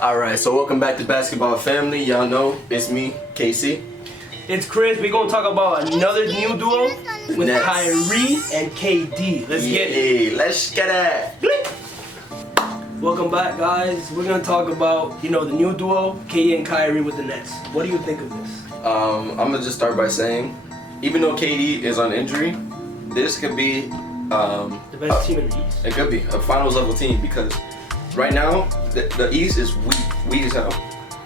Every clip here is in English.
Alright, so welcome back to Basketball Family. Y'all know it's me, KC. It's Chris. We're going to talk about another new duo with Kyrie and KD. Let's get it. Let's get it. Welcome back, guys. We're going to talk about, the new duo, KD and Kyrie with the Nets. What do you think of this? I'm going to just start by saying, even though KD is on injury, this could be the best team in the East. It could be a finals level team because right now, the East is weak as hell.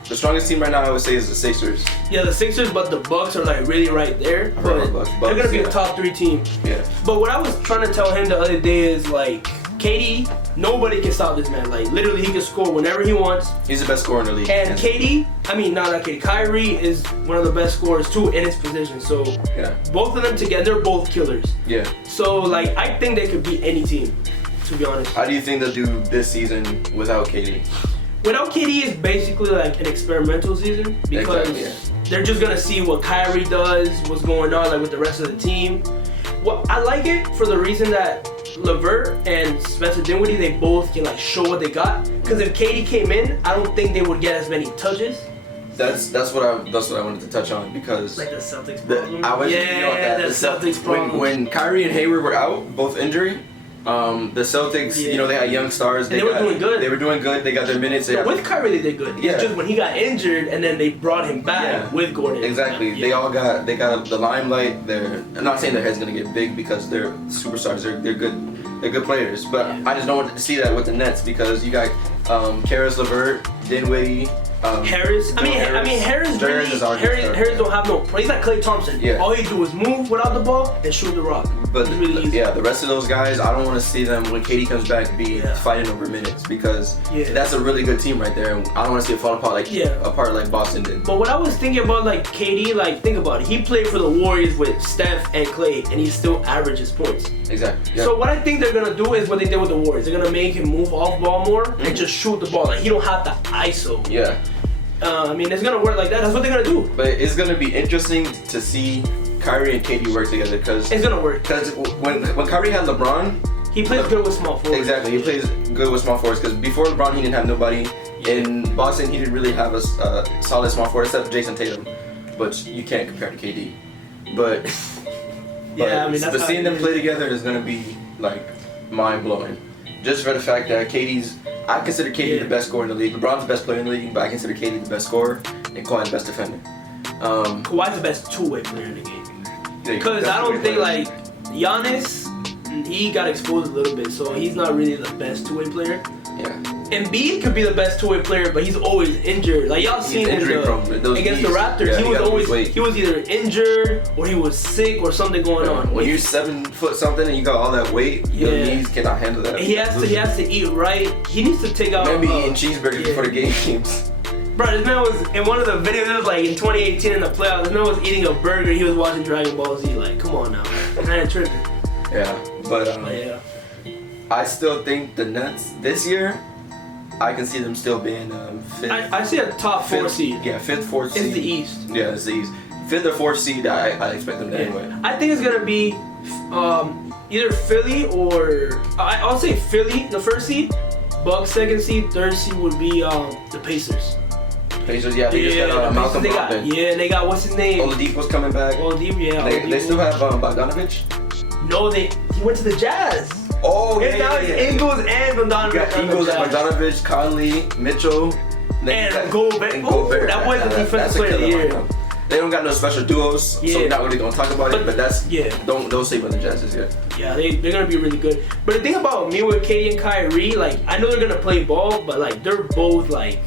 The strongest team right now, I would say, is the Sixers. Yeah, the Sixers, but the Bucks are like really right there. But Bucks, they're gonna be a top 3 team. Yeah. But what I was trying to tell him the other day is like, KD, nobody can stop this man. Like literally, he can score whenever he wants. He's the best scorer in the league. And KD, not KD. Kyrie is one of the best scorers too in his position. So yeah, both of them together, both killers. Yeah. So like, I think they could beat any team. To be honest. How do you think they'll do this season without KD? Without KD is basically like an experimental season because they're just gonna see what Kyrie does, what's going on like with the rest of the team. Well, I like it for the reason that LeVert and Spencer Dinwiddie, they both can like show what they got. Because if KD came in, I don't think they would get as many touches. That's what I wanted to touch on because like the Celtics problem. The Celtics problem. When Kyrie and Hayward were out, both injury. The Celtics, they had young stars. They were doing good. They were doing good. They got their minutes. With Kyrie, they did good. Yeah. It's just when he got injured, and then they brought him back with Gordon. Exactly. Yeah. They got the limelight. I'm not saying their head's gonna get big because they're superstars. They're good. They're good players. But I just don't want to see that with the Nets because you got Karis LeVert, Dinwiddie. Harris don't have no play. He's like Klay Thompson. Yeah. All he do is move without the ball and shoot the rock. But it's really easy. The rest of those guys, I don't want to see them when KD comes back be fighting over minutes because that's a really good team right there. And I don't want to see it fall apart like Boston did. But what I was thinking about like KD, like think about it. He played for the Warriors with Steph and Klay, and he still averages points. Exactly. Yeah. So what I think they're gonna do is what they did with the Warriors. They're gonna make him move off ball more and just shoot the ball. Like he don't have to ISO. Yeah. It's gonna work like that. That's what they're gonna do. But it's gonna be interesting to see Kyrie and KD work together because it's gonna work. Because when Kyrie had LeBron, he plays good with small forwards. Exactly, he plays good with small forwards because before LeBron he didn't have nobody. In Boston he didn't really have a solid small forward except Jason Tatum, but you can't compare to KD. But seeing them play together is gonna be like mind blowing. Just for the fact that I consider KD the best scorer in the league. LeBron's the best player in the league, but I consider KD the best scorer and Kawhi the best defender. Kawhi's the best two-way player in the game. Because I don't think like Giannis, he got exposed a little bit, so he's not really the best two-way player. Yeah. Embiid could be the best two-way player, but he's always injured. Like y'all seen against the Raptors, he was either injured or he was sick or something going on. When you're 7 foot something and you got all that weight, your knees cannot handle that. And he has to eat right. He needs to take out. Maybe eating cheeseburgers before the games. Bro, this man was in one of the videos. It was like in 2018 in the playoffs. This man was eating a burger. He was watching Dragon Ball Z. Like, come on now, man, tripping. Yeah, but I still think the Nets this year. I can see them still being fifth. I see a top 4 seed. Yeah, 5th, 4th seed. It's the East. Yeah, it's the East. 5th or 4th seed, I expect them to anyway. I think it's gonna be either Philly or I'll say Philly, the 1st seed. Bucks 2nd seed. 3rd seed would be the Pacers. Pacers, they just got Malcolm Brogdon. They got what's his name? Oladipo's coming back. Oladipo, They still have Bogdanovich. No, he went to the Jazz. Oh, Now it's Ingles and Bogdanovich. You got Ingles, Bogdanovich, Conley, Mitchell, and Gobert. That was the defensive player of the year. They don't got no special duos, so we're not really gonna talk about it. But that's don't say about the Jazz is yet. Yeah, they're gonna be really good. But the thing about me with KD and Kyrie, like I know they're gonna play ball, but like they're both like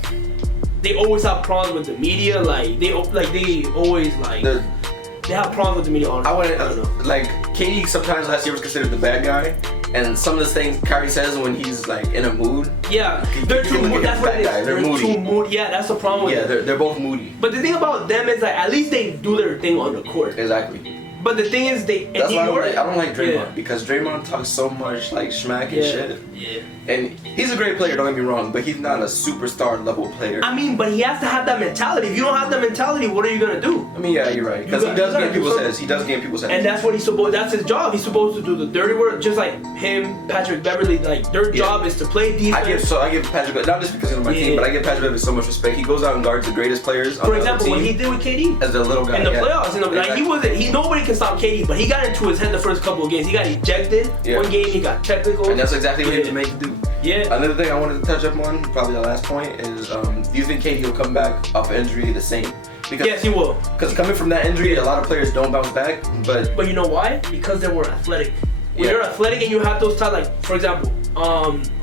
they always have problems with the media. Like they always like they have problems with the media. I don't know. Like KD sometimes last year was considered the bad guy. And some of the things Kyrie says when he's like in a mood. Yeah, they're too moody. That's what it is. They're moody. Too moody. Yeah, that's the problem with them. Yeah, they're both moody. But the thing about them is like at least they do their thing on the court. Exactly. But the thing is that's why I don't like Draymond because Draymond talks so much like smack and shit. Yeah. And he's a great player, don't get me wrong, but he's not a superstar level player. I mean, but he has to have that mentality. If you don't have that mentality, what are you gonna do? I mean, yeah, you're right. Because he does get people's heads. He does get people's heads. And that's what he's supposed. That's his job. He's supposed to do the dirty work, just like him, Patrick Beverley. Like their job is to play defense. I give Patrick, not just because he's on my team, but I give Patrick Beverley so much respect. He goes out and guards the greatest players on For the example, team. what he did with KD as a little guy in the playoffs, like he wasn't. Nobody can stop KD, but he got into his head the first couple of games. He got ejected one game. He got technical, and that's exactly what he was made to do. Yeah. Another thing I wanted to touch up on, probably the last point, is do you think KD will come back off injury the same? Because, yes, he will. Because coming from that injury, a lot of players don't bounce back. But you know why? Because they were athletic. When you're athletic and you have those type, like for example,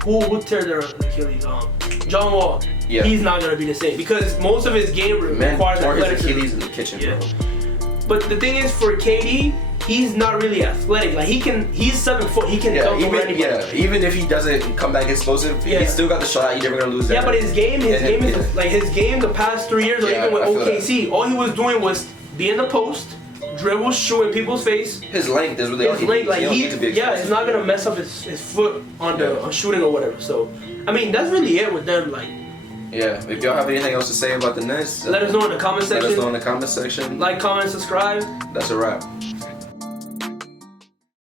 who tear their Achilles? John Wall. Yeah. He's not gonna be the same because most of his game requires athleticism. His Achilles in the kitchen, bro. But the thing is, for KD, he's not really athletic. Like he's 7 foot. He can dunk over anybody. Even if he doesn't come back explosive, he's still got the shot. He's never gonna lose that. Yeah, but his game is like his game. The past 3 years, or even with OKC, all he was doing was be in the post, dribble, shoot in people's face. His length is really all he needs. Like it's not gonna mess up his foot on shooting or whatever. So, I mean, that's really it with them. Like. Yeah, if y'all have anything else to say about the Nets, let us know in the comment section. Let us know in the comment section. Like, comment, subscribe. That's a wrap.